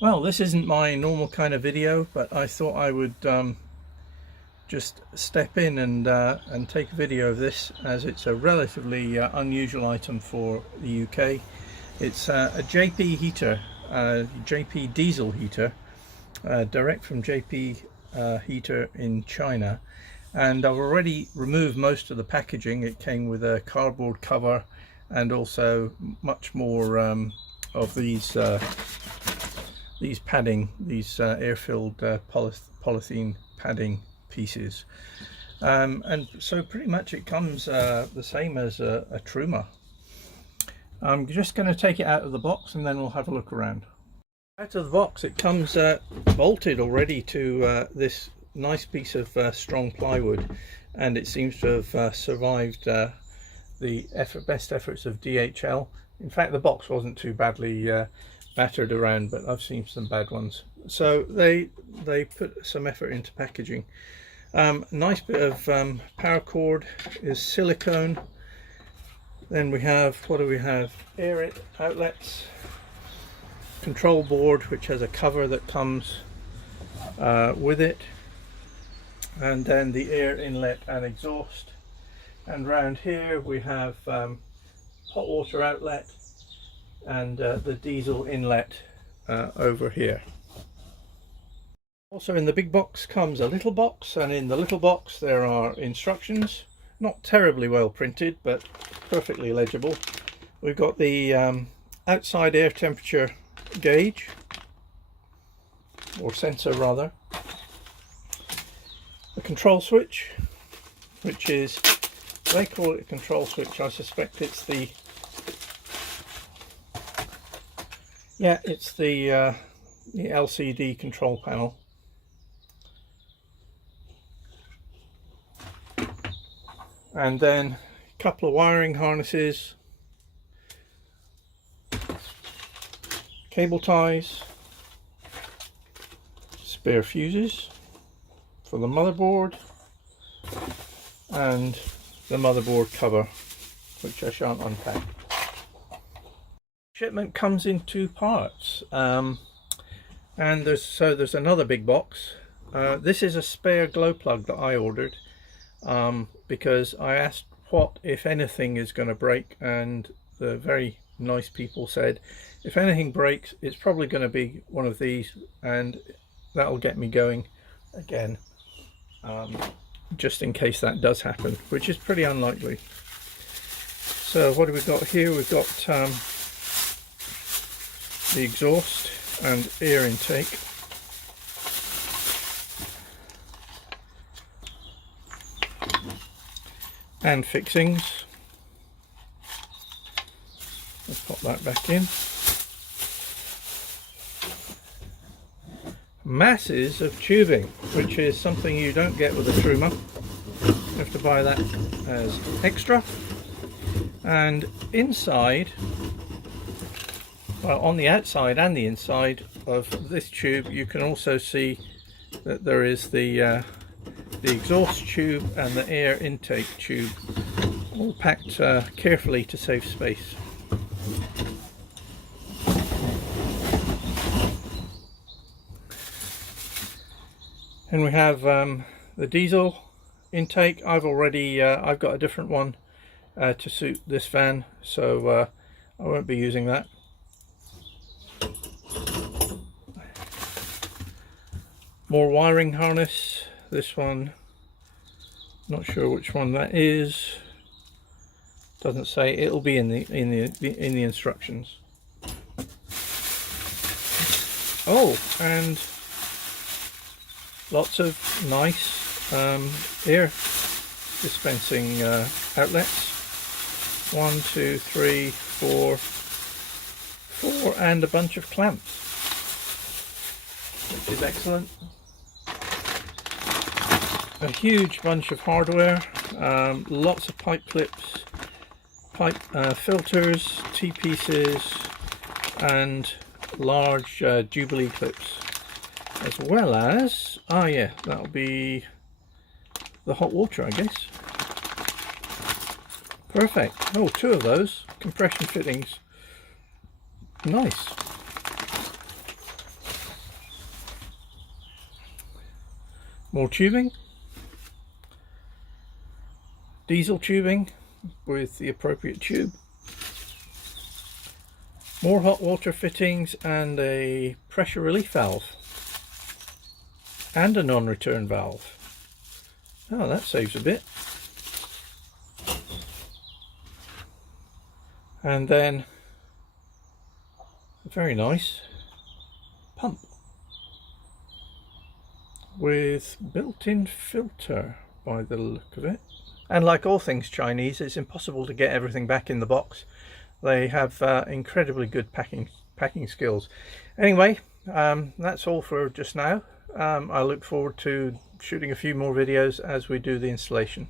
Well, this isn't my normal kind of video, but I thought I would just step in and take a video of this, as it's a relatively unusual item for the UK. It's a JP heater, JP diesel heater, direct from JP heater in China, and I've already removed most of the packaging. It came with a cardboard cover and also much more of these padding, these air-filled polythene padding pieces, and so pretty much it comes the same as a Truma. I'm just going to take it out of the box and then we'll have a look around. Out of the box it comes bolted already to this nice piece of strong plywood, and it seems to have survived the best efforts of DHL. In fact, the box wasn't too badly battered around, but I've seen some bad ones. So they put some effort into packaging. Nice bit of paracord is silicone. Then we have, what do we have? Air outlets, control board, which has a cover that comes with it, and then the air inlet and exhaust. And round here we have hot water outlet and the diesel inlet over here. Also in the big box comes a little box, and in the little box there are instructions, not terribly well printed but perfectly legible. We've got the outside air temperature gauge, or sensor rather, the control switch, which is, they call it a control switch, I suspect it's the it's the LCD control panel. And then a couple of wiring harnesses, cable ties, spare fuses for the motherboard, and the motherboard cover, which I shan't unpack. Shipment comes in two parts, and there's another big box. This is a spare glow plug that I ordered because I asked what, if anything, is going to break, and the very nice people said if anything breaks it's probably going to be one of these, and that'll get me going again, just in case that does happen, which is pretty unlikely. So what have we got here? We've got the exhaust and air intake, and fixings. Let's pop that back in. Masses of tubing, which is something you don't get with a Truma. You have to buy that as extra. And inside, well, on the outside and the inside of this tube, you can also see that there is the exhaust tube and the air intake tube, all packed carefully to save space. And we have the diesel intake. I've got a different one to suit this van, so I won't be using that. More wiring harness. This one, not sure which one that is. Doesn't say. It'll be in the instructions. Oh, and lots of nice air dispensing outlets. 1, 2, 3, 4, and a bunch of clamps, which is excellent. A huge bunch of hardware, lots of pipe clips, pipe filters, T-pieces, and large Jubilee clips, as well as, that'll be the hot water, I guess. Perfect. Oh, 2 of those compression fittings. Nice. More tubing, diesel tubing with the appropriate tube, more hot water fittings and a pressure relief valve and a non-return valve. Oh, that saves a bit. And then a very nice pump with built-in filter by the look of it. And like all things Chinese, it's impossible to get everything back in the box. They have incredibly good packing skills. Anyway, that's all for just now. I look forward to shooting a few more videos as we do the installation.